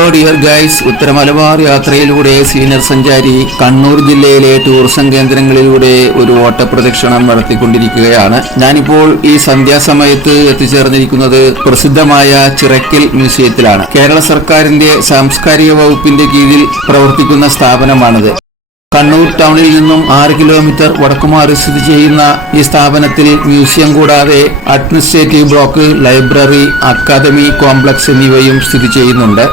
Hello dear guys, ഉത്തര മലബാർ യാത്രയിലൂടെ senior സഞ്ചാരി കണ്ണൂർ ജില്ലയിലെ ടൂറിസം കേന്ദ്രങ്ങളിലൂടെ ഒരു ഓട്ടപ്രദക്ഷിണം നടത്തിക്കൊണ്ടിരിക്കുകയാണ്. ഞാനിപ്പോൾ ഈ സന്ധ്യാസമയത്ത് എത്തിച്ചേർന്നിരിക്കുന്നത് പ്രസിദ്ധമായ ചിറക്കൽ മ്യൂസിയത്തിലാണ്. കേരള സർക്കാരിന്റെ സാംസ്കാരിക വകുപ്പിന്റെ കീഴിൽ പ്രവർത്തിക്കുന്ന സ്ഥാപനമാണിത്. കണ്ണൂർ ടൗണിൽ നിന്നും 6 കിലോമീറ്റർ വടക്കുമാറി സ്ഥിതി ചെയ്യുന്ന ഈ സ്ഥാപനത്തിൽ മ്യൂസിയം കൂടാതെ administrative block, library, academy complex എന്നിവയും സ്ഥിതി ചെയ്യുന്നുണ്ട്.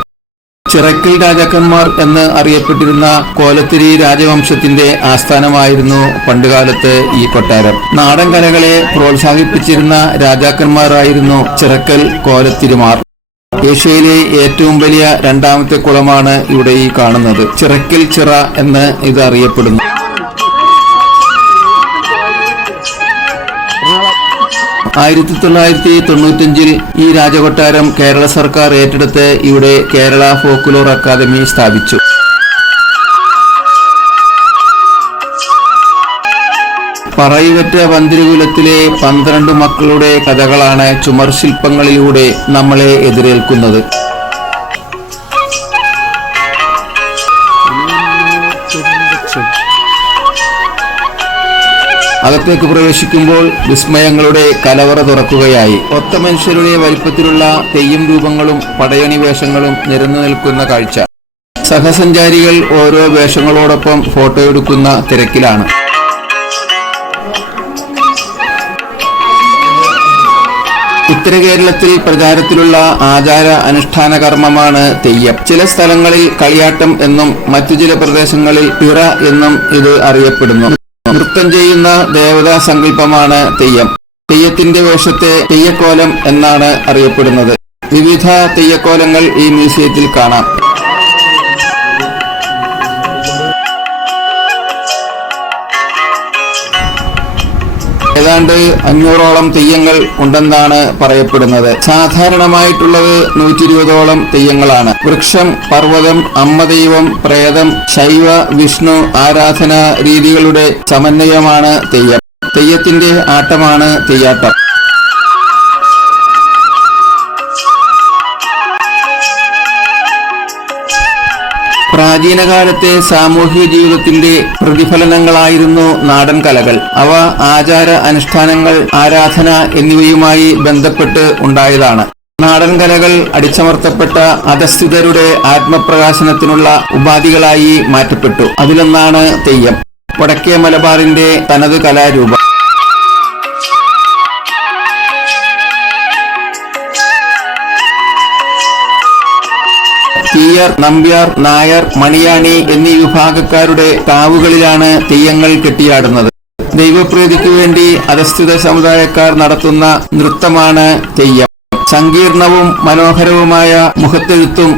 ചിറക്കൽ രാജാക്കന്മാർ എന്ന് അറിയപ്പെട്ടിരുന്ന കോലത്തിരി രാജവംശത്തിന്റെ ആസ്ഥാനമായിരുന്നു പണ്ടുകാലത്ത് ഈ കൊട്ടാരം. നാടൻ കലകളെ പ്രോത്സാഹിപ്പിച്ചിരുന്ന രാജാക്കന്മാരായിരുന്നു ചിറക്കൽ കോലത്തിരിമാർ. ഏഷ്യയിലെ ഏറ്റവും വലിയ രണ്ടാമത്തെ കുളമാണ് ഇവിടെ ഈ കാണുന്നത്. ചിറക്കൽ ചിറ എന്ന് ഇത് അറിയപ്പെടുന്നു. ആയിരത്തി 1995 ഈ രാജകൊട്ടാരം കേരള സർക്കാർ ഏറ്റെടുത്ത് ഇവിടെ കേരള ഫോക്ലോർ അക്കാദമി സ്ഥാപിച്ചു. പറയിവറ്റ പന്തിരുകുലത്തിലെ 12 മക്കളുടെ കഥകളാണ് ചുമർ ശില്പങ്ങളിലൂടെ നമ്മളെ എതിരേൽക്കുന്നത്. അകത്തേക്ക് പ്രവേശിക്കുമ്പോൾ വിസ്മയങ്ങളുടെ കലവറ തുറക്കുകയായി. ഒത്ത മനുഷ്യരുടെ വലിപ്പത്തിലുള്ള തെയ്യം രൂപങ്ങളും പടയണി വേഷങ്ങളും നിരന്നു നിൽക്കുന്ന കാഴ്ച. സഹസഞ്ചാരികൾ ഓരോ വേഷങ്ങളോടൊപ്പം ഫോട്ടോയെടുക്കുന്ന തിരക്കിലാണ്. ഉത്തര കേരളത്തിൽ പ്രചാരത്തിലുള്ള ആചാര അനുഷ്ഠാന കർമ്മമാണ് തെയ്യം. ചില സ്ഥലങ്ങളിൽ കളിയാട്ടം എന്നും മറ്റു ചില പ്രദേശങ്ങളിൽ പിറ എന്നും ഇത് അറിയപ്പെടുന്നു. നൃത്തം ചെയ്യുന്ന ദേവതാ സങ്കല്പമാണ് തെയ്യം. തെയ്യത്തിന്റെ വേഷത്തെ തെയ്യക്കോലം എന്നാണ് അറിയപ്പെടുന്നത്. വിവിധ തെയ്യക്കോലങ്ങൾ ഈ മ്യൂസിയത്തിൽ കാണാം. ഏതാണ്ട് 500ഓളം തെയ്യങ്ങൾ ഉണ്ടെന്നാണ് പറയപ്പെടുന്നത്. സാധാരണമായിട്ടുള്ളത് 120ഓളം തെയ്യങ്ങളാണ്. വൃക്ഷം, പർവ്വതം, അമ്മദൈവം, പ്രേതം, ശൈവ വിഷ്ണു ആരാധനാ രീതികളുടെ സമന്വയമാണ് തെയ്യം. തെയ്യത്തിന്റെ ആട്ടമാണ് തെയ്യാട്ടം. പ്രാചീന കാലത്തെ സാമൂഹിക ജീവിതത്തിന്റെ പ്രതിഫലനങ്ങളായിരുന്നു നാടൻ കലകൾ. അവ ആചാര അനുഷ്ഠാനങ്ങൾ, ആരാധന എന്നിവയുമായി ബന്ധപ്പെട്ട് ഉണ്ടായതാണ്. നാടൻ കലകൾ അടിച്ചമർത്തപ്പെട്ട അധസ്ഥിതരുടെ ആത്മപ്രകാശനത്തിനുള്ള ഉപാധികളായി മാറ്റപ്പെട്ടു. അതിലൊന്നാണ് തെയ്യം, വടക്കേ മലബാറിന്റെ തനത് കലാരൂപം. തീയർ, നമ്പ്യാർ, നായർ, മണിയാണി എന്നീ വിഭാഗക്കാരുടെ കാവുകളിലാണ് തെയ്യങ്ങൾ കെട്ടിയാടുന്നത്. ദൈവപ്രീതിക്കു വേണ്ടി അധസ്ഥിത സമുദായക്കാർ നടത്തുന്ന നൃത്തമാണ് തെയ്യം. സങ്കീർണവും മനോഹരവുമായ മുഖത്തെഴുത്തും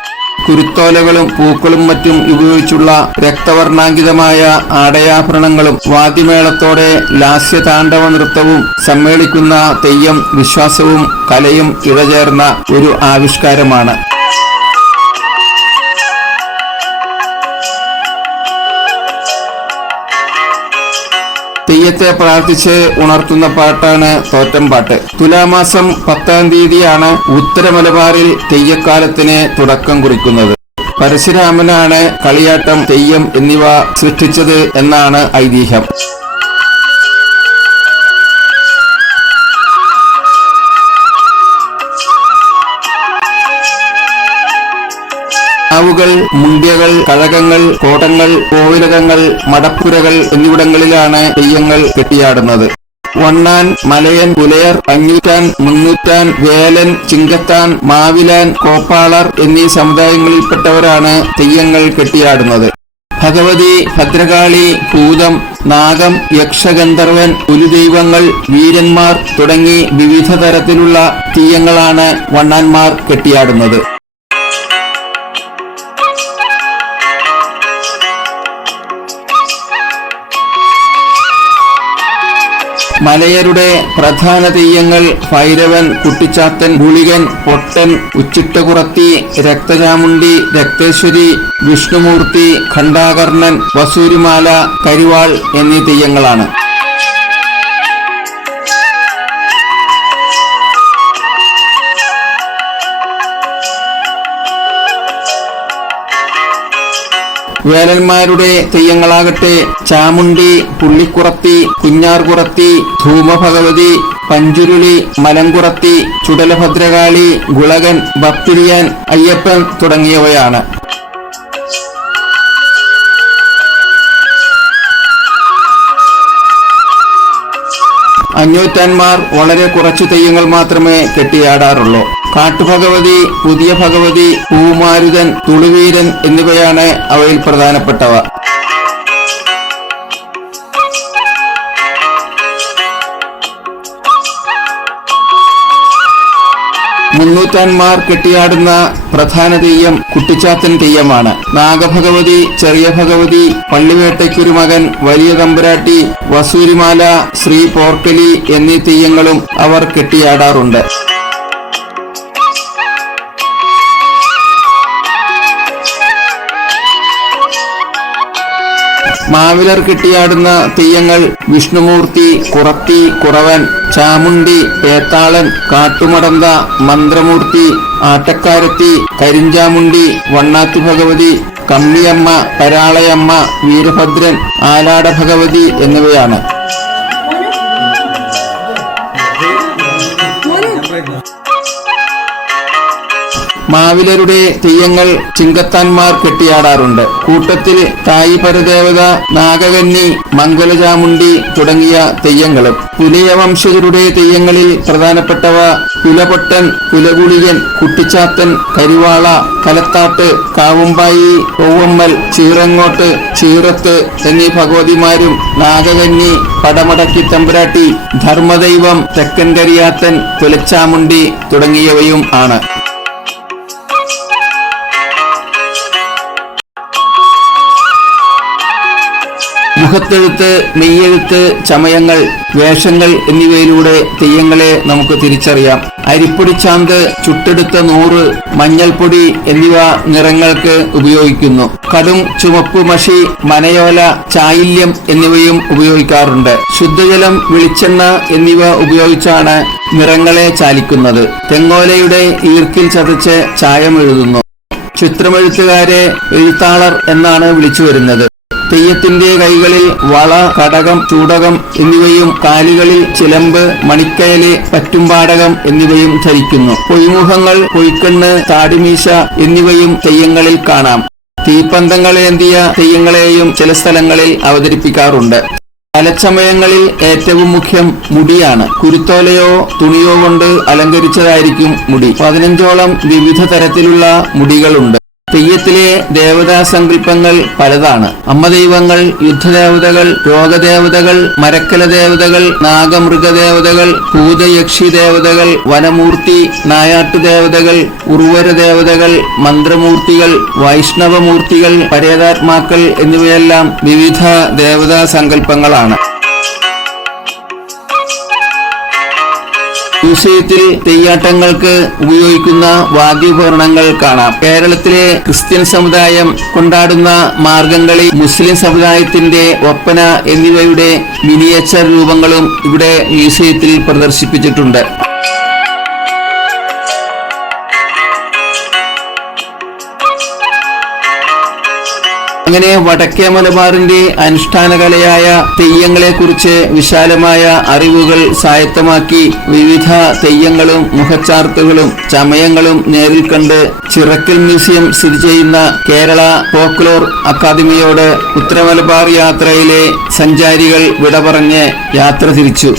കുരുത്തോലകളും പൂക്കളും മറ്റും ഉപയോഗിച്ചുള്ള രക്തവർണ്ണാങ്കിതമായ ആടയാഭരണങ്ങളും വാദ്യമേളത്തോടെ ലാസ്യതാണ്ഡവ നൃത്തവും സമ്മേളിക്കുന്ന തെയ്യം വിശ്വാസവും കലയും ഇഴചേർന്ന ഒരു ആവിഷ്കാരമാണ്. തെയ്യത്തെ പ്രാർത്ഥിച്ച് ഉണർത്തുന്ന പാട്ടാണ് തോറ്റംപാട്ട്. തുലാമാസം 10-ാം തീയതിയാണ് ഉത്തര മലബാറിൽ തെയ്യക്കാലത്തിന് തുടക്കം കുറിക്കുന്നത്. പരശുരാമനാണ് കളിയാട്ടം, തെയ്യം എന്നിവ സൃഷ്ടിച്ചത് എന്നാണ് ഐതിഹ്യം. ാവുകൾ, മുണ്ട്യകൾ, കഴകങ്ങൾ, കോട്ടങ്ങൾ, കോവിലകങ്ങൾ, മടപ്പുരകൾ എന്നിവിടങ്ങളിലാണ് തെയ്യങ്ങൾ കെട്ടിയാടുന്നത്. വണ്ണാൻ, മലയൻ, പുലയർ, അഞ്ഞൂറ്റാൻ, മുന്നൂറ്റാൻ, വേലൻ, ചിങ്കത്താൻ, മാവിലാൻ, കോപ്പാളർ എന്നീ സമുദായങ്ങളിൽപ്പെട്ടവരാണ് തെയ്യങ്ങൾ കെട്ടിയാടുന്നത്. ഭഗവതി, ഭദ്രകാളി, ഭൂതം, നാഗം, യക്ഷഗന്ധർവൻ, പുലിദൈവങ്ങൾ, വീരന്മാർ തുടങ്ങി വിവിധ തരത്തിലുള്ള തെയ്യങ്ങളാണ് വണ്ണാന്മാർ കെട്ടിയാടുന്നത്. മലയരുടെ പ്രധാന തെയ്യങ്ങൾ ഭൈരവൻ, കുട്ടിച്ചാത്തൻ, ഗുളികൻ, പൊട്ടൻ, ഉച്ചിട്ടകുറത്തി, രക്തചാമുണ്ടി, രക്തേശ്വരി, വിഷ്ണുമൂർത്തി, ഖണ്ഡാകർണൻ, വസൂരിമാല, കരിവാൾ എന്നീ തെയ്യങ്ങളാണ്. വേലന്മാരുടെ തെയ്യങ്ങളാകട്ടെ ചാമുണ്ടി, പുള്ളിക്കുറത്തി, കുഞ്ഞാർകുറത്തി, ധൂമഭഗവതി, പഞ്ചുരുളി, മലങ്കുറത്തി, ചുടലഭദ്രകാളി, ഗുളകൻ, ഭക്തിരിയാൻ, അയ്യപ്പൻ തുടങ്ങിയവയാണ്. അഞ്ഞൂറ്റാന്മാർ വളരെ കുറച്ചു തെയ്യങ്ങൾ മാത്രമേ കെട്ടിയാടാറുള്ളൂ. കാട്ടുഭഗവതി, പുതിയ ഭഗവതി, പൂമാരുതൻ, തുളുവീരൻ എന്നിവയാണ് അവയിൽ പ്രധാനപ്പെട്ടവ. മുന്നൂറ്റാന്മാർ കെട്ടിയാടുന്ന പ്രധാന തെയ്യം കുട്ടിച്ചാത്തൻ തെയ്യമാണ്. നാഗഭഗവതി, ചെറിയ ഭഗവതി, പള്ളിവേട്ടയ്ക്കൊരു മകൻ, വലിയ തമ്പുരാട്ടി, വസൂരിമാല, ശ്രീ പോർക്കലി എന്നീ തെയ്യങ്ങളും അവർ കെട്ടിയാടാറുണ്ട്. മാവിലർ കെട്ടിയാടുന്ന തെയ്യങ്ങൾ വിഷ്ണുമൂർത്തി, കുറത്തി, കുറവൻ, ചാമുണ്ടി, പേത്താളൻ, കാട്ടുമടന്ത, മന്ത്രമൂർത്തി, ആട്ടക്കാരത്തി, കരിഞ്ചാമുണ്ടി, വണ്ണാത്തി ഭഗവതി, കമ്മിയമ്മ, പരാളയമ്മ, വീരഭദ്രൻ, ആലാട ഭഗവതി എന്നിവയാണ്. മാവിലരുടെ തെയ്യങ്ങൾ ചിങ്കത്താന്മാർ കെട്ടിയാടാറുണ്ട്. കൂട്ടത്തിൽ തായി പരദേവത, നാഗകന്നി, മംഗലചാമുണ്ടി തുടങ്ങിയ തെയ്യങ്ങളും. പുലിയ വംശജരുടെ തെയ്യങ്ങളിൽ പ്രധാനപ്പെട്ടവ കുലപൊട്ടൻ, കുലകുളിയൻ, കുട്ടിച്ചാത്തൻ, കരിവാള, കലത്താട്ട്, കാവുമ്പായി, ഒവ്വമ്മൽ, ചീറങ്ങോട്ട്, ചീറത്ത് എന്നീ ഭഗവതിമാരും നാഗകന്നി, പടമടക്കി തമ്പുരാട്ടി, ധർമ്മദൈവം, തെക്കൻ കരിയാത്തൻ, കുലച്ചാമുണ്ടി തുടങ്ങിയവയും ആണ്. മുഖത്തെഴുത്ത്, മെയ്യെഴുത്ത്, ചമയങ്ങൾ, വേഷങ്ങൾ എന്നിവയിലൂടെ തെയ്യങ്ങളെ നമുക്ക് തിരിച്ചറിയാം. അരിപ്പൊടിച്ചാന്ത്, ചുട്ടെടുത്ത നൂറ്, മഞ്ഞൾപ്പൊടി എന്നിവ നിറങ്ങൾക്ക് ഉപയോഗിക്കുന്നു. കടും ചുവപ്പ് മഷി, മനയോല, ചായില്യം എന്നിവയും ഉപയോഗിക്കാറുണ്ട്. ശുദ്ധജലം, വെളിച്ചെണ്ണ എന്നിവ ഉപയോഗിച്ചാണ് നിറങ്ങളെ ചാലിക്കുന്നത്. തെങ്ങോലയുടെ ഈർക്കിൽ ചതച്ച് ചായമെഴുതുന്നു. ചിത്രമെഴുത്തുകാരെ എഴുത്താളർ എന്നാണ് വിളിച്ചു വരുന്നത്. തെയ്യത്തിന്റെ കൈകളിൽ വള, കടകം, ചൂടകം എന്നിവയും കാലുകളിൽ ചിലമ്പ്, മണിക്കയല്, പറ്റുംപാടകം എന്നിവയും ധരിക്കുന്നു. പൊയ്മുഖങ്ങൾ, പൊയ്ക്കണ്ണ്, താടിമീശ എന്നിവയും തെയ്യങ്ങളിൽ കാണാം. തീപ്പന്തങ്ങളേന്തിയ തെയ്യങ്ങളെയും ചില സ്ഥലങ്ങളിൽ അവതരിപ്പിക്കാറുണ്ട്. തലച്ചമയങ്ങളിൽ ഏറ്റവും മുഖ്യം മുടിയാണ്. കുരുത്തോലയോ തുണിയോ കൊണ്ട് അലങ്കരിച്ചതായിരിക്കും മുടി. 15ഓളം വിവിധ തരത്തിലുള്ള മുടികളുണ്ട്. തെയ്യത്തിലെ ദേവതാസങ്കല്പങ്ങൾ പലതാണ്. അമ്മദൈവങ്ങൾ, യുദ്ധദേവതകൾ, രോഗദേവതകൾ, മരക്കല ദേവതകൾ, നാഗമൃഗദേവതകൾ, ഭൂതയക്ഷി ദേവതകൾ, വനമൂർത്തി, നായാട്ടുദേവതകൾ, ഉർവരദേവതകൾ, മന്ത്രമൂർത്തികൾ, വൈഷ്ണവമൂർത്തികൾ, പരേതാത്മാക്കൾ എന്നിവയെല്ലാം വിവിധ ദേവതാസങ്കല്പങ്ങളാണ്. മ്യൂസിയത്തിൽ തെയ്യാട്ടങ്ങൾക്ക് ഉപയോഗിക്കുന്ന വാദ്യോപകരണങ്ങൾ കാണാം. കേരളത്തിലെ ക്രിസ്ത്യൻ സമുദായം കൊണ്ടാടുന്ന മാർഗംകളി, മുസ്ലിം സമുദായത്തിന്റെ ഒപ്പന എന്നിവയുടെ മിനിയേച്ചർ രൂപങ്ങളും ഇവിടെ മ്യൂസിയത്തിൽ പ്രദർശിപ്പിച്ചിട്ടുണ്ട്. അങ്ങനെ വടക്കേ മലബാറിന്റെ അനുഷ്ഠാന കലയായ തെയ്യങ്ങളെക്കുറിച്ച് വിശാലമായ അറിവുകൾ സ്വായത്തമാക്കി വിവിധ തെയ്യങ്ങളും മുഖച്ചാർത്തുകളും ചമയങ്ങളും നേരിൽ കണ്ട് ചിറക്കൽ മ്യൂസിയം സ്ഥിതി ചെയ്യുന്ന കേരള ഫോക്ലോർ അക്കാദമിയോട് ഉത്തര മലബാർ യാത്രയിലെ സഞ്ചാരികൾ വിട പറഞ്ഞ് യാത്ര തിരിച്ചു.